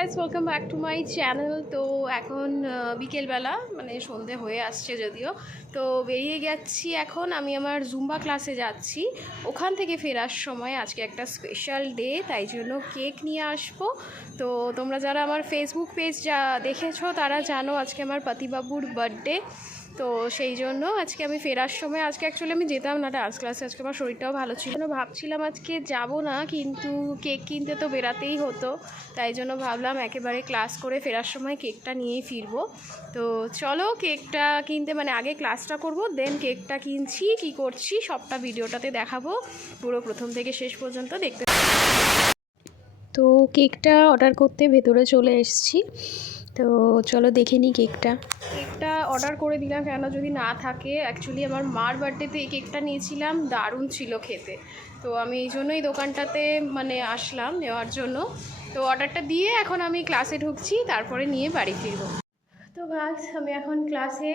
Guys, welcome back to my channel. তো এখন বিকেলবেলা মানে সন্ধে হয়ে আসছে যদিও। তো বেরিয়ে যাচ্ছি এখন, আমি আমার জুম্বা ক্লাসে যাচ্ছি। ওখান থেকে ফেরার সময় আজকে একটা স্পেশাল ডে, তাই জন্য কেক নিয়ে আসবো। তো তোমরা যারা আমার ফেসবুক পেজ যা দেখেছো তারা জানো আজকে আমার পতিবাবুর বার্থডে। তো সেই জন্য আজকে আমি ফেরার সময়, আজকে অ্যাকচুয়ালি আমি যেতাম না ডান্স ক্লাসে, আজকে আমার শরীরটাও ভালো ছিল না, ভাবছিলাম আজকে যাব না, কিন্তু কেক কিনতে তো বেরাতেই হতো, তাই জন্য ভাবলাম একেবারে ক্লাস করে ফেরার সময় কেকটা নিয়েই ফিরবো। তো চলো কেকটা কিনতে, মানে আগে ক্লাসটা করব, দেন কেকটা কিনছি, কি করছি সবটা ভিডিওটাতে দেখাবো, পুরো প্রথম থেকে শেষ পর্যন্ত দেখতে। তো কেকটা অর্ডার করতে ভেতরে চলে এসেছি। তো চলো দেখে নিই কেকটা অর্ডার করে দিলাম, কেন যদি না থাকে। অ্যাকচুয়ালি আমার মার বার্থডেতে এই কেকটা নিয়েছিলাম, দারুণ ছিল খেতে। তো আমি এই জন্যই দোকানটাতে মানে আসলাম নেওয়ার জন্য। তো অর্ডারটা দিয়ে এখন আমি ক্লাসে ঢুকছি, তারপরে নিয়ে বাড়ি ফিরবো। তো বাস আমি এখন ক্লাসে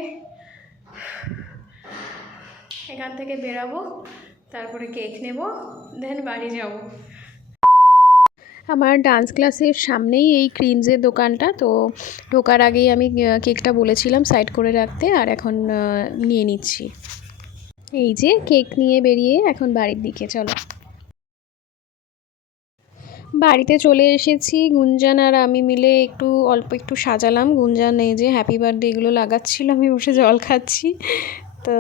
এখান থেকে বেরাবো, তারপরে কেক নেব, দেন বাড়ি যাব। আমার ডান্স ক্লাসের সামনেই এই ক্রিমসের দোকানটা। তো ঢোকার আগেই আমি কেকটা বলেছিলাম সাইড করে রাখতে, আর এখন নিয়ে নিচ্ছি। এই যে কেক নিয়ে বেরিয়ে এখন বাড়ির দিকে চলো। বাড়িতে চলে এসেছি। গুঞ্জান আর আমি মিলে অল্প একটু সাজালাম। গুঞ্জান এই যে হ্যাপি বার্থডে এগুলো লাগাচ্ছিল, আমি বসে জল খাচ্ছি। তো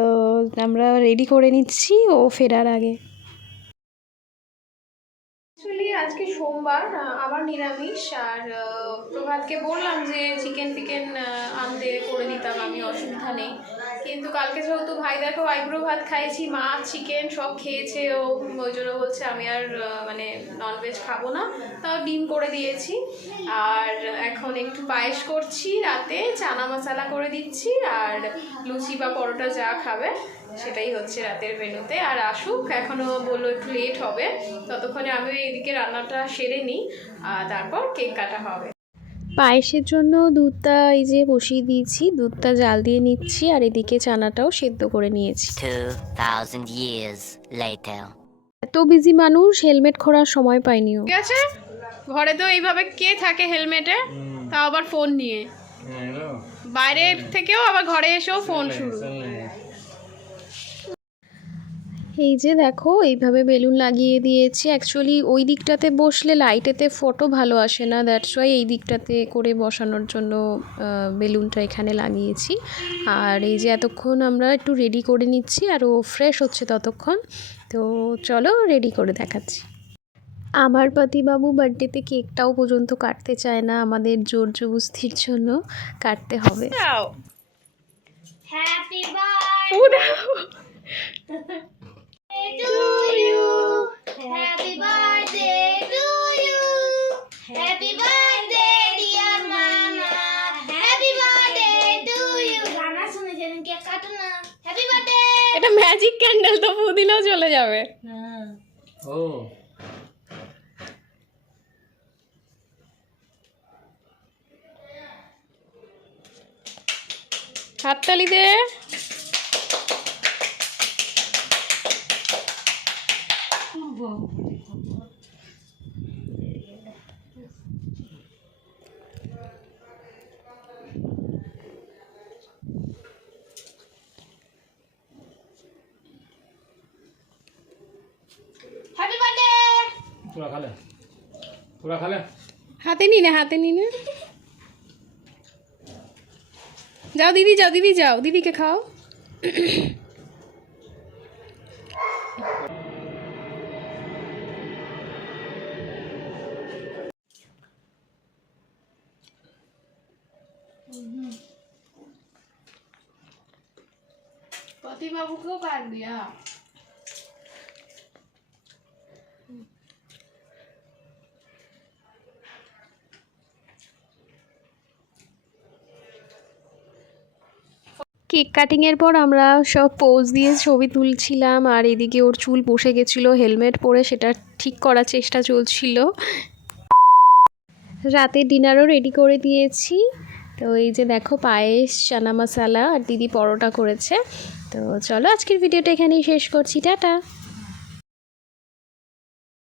আমরা রেডি করে নিচ্ছি ও ফেরার আগে। অ্যাকচুয়ালি আজকে সোমবার, আবার নিরামিষ। আর প্রভাতকে বললাম যে চিকেন আনতে করে দিতাম, আমি অসুবিধা নেই। কিন্তু কালকে যেহেতু ভাই দেখো আইব্রো ভাত খাইছি, মাছ চিকেন সব খেয়েছে ও, ওই জন্য বলছে আমি আর মানে ননভেজ খাবো না, তাও ডিম করে দিয়েছি। আর এখন একটু পায়েস করছি, রাতে চানা মশলা করে দিচ্ছি, আর লুচি বা পরোটা যা খাবে সেটাই হচ্ছে রাতের মেনুতে। আর আসুক, এখনও বললো একটু লেট হবে, ততক্ষণে আমি এদিকে রান্নাটা সেরে নিই, তারপর কেক কাটা হবে। পায়েসের জন্য দুধটা এই যে বসিয়ে দিয়েছি, দুধটা জাল দিয়ে নিচ্ছি, আর এদিকে চানাটাও সেদ্ধ করে নিয়েছি। 2000 years later. এত বিজি মানুষ, হেলমেট খোলার সময় পাইনি। ঠিক আছে, ঘরে তো এইভাবে কে থাকে হেলমেটে, তাও আবার ফোন নিয়ে, বাইরে থেকেও আবার ঘরে এসেও ফোন শুরু। এই যে দেখো এইভাবে বেলুন লাগিয়ে দিয়েছি। অ্যাকচুয়ালি ওই দিকটাতে বসলে লাইটেতে ফটো ভালো আসে না, দ্যাটস ওয়াই এই দিকটাতে করে বসানোর জন্য বেলুনটা এখানে লাগিয়েছি। আর এই যে এতক্ষণ আমরা একটু রেডি করে নিচ্ছি, আর ও ফ্রেশ হচ্ছে ততক্ষণ। তো চলো রেডি করে দেখাচ্ছি। আমার পতিবাবু বার্থডেতে কেকটাও পর্যন্ত কাটতে চায় না, আমাদের জোর জবস্তির জন্য কাটতে হবে। Happy birthday to you. Happy birthday to you. Happy birthday dear mama. Happy birthday to you. গানা শুনেছেন কেক কাটো না। Happy birthday. এটা ম্যাজিক ক্যান্ডেল, তো ফু দিলেও চলে যাবে। ও হাততালি দে। Happy birthday. पूरा खा ले হাতে নি না, হাতে নি না। যাও দিদি, যাও দিদি, যাও দিদিকে খাও। पतिबाबूকেও কাট দিয়া। কেক কাটিংয়ের পর আমরা সব পোজ দিয়ে ছবি তুলছিলাম, আর এদিকে ওর চুল বসে গেছিলো হেলমেট পরে, সেটা ঠিক করার চেষ্টা চলছিল। রাতে ডিনারও রেডি করে দিয়েছি। তো এই যে দেখো পায়েস, চানা মশলা, আর দিদি পরোটা করেছে। তো চলো আজকের ভিডিওটা এখানেই শেষ করছি, টাটা।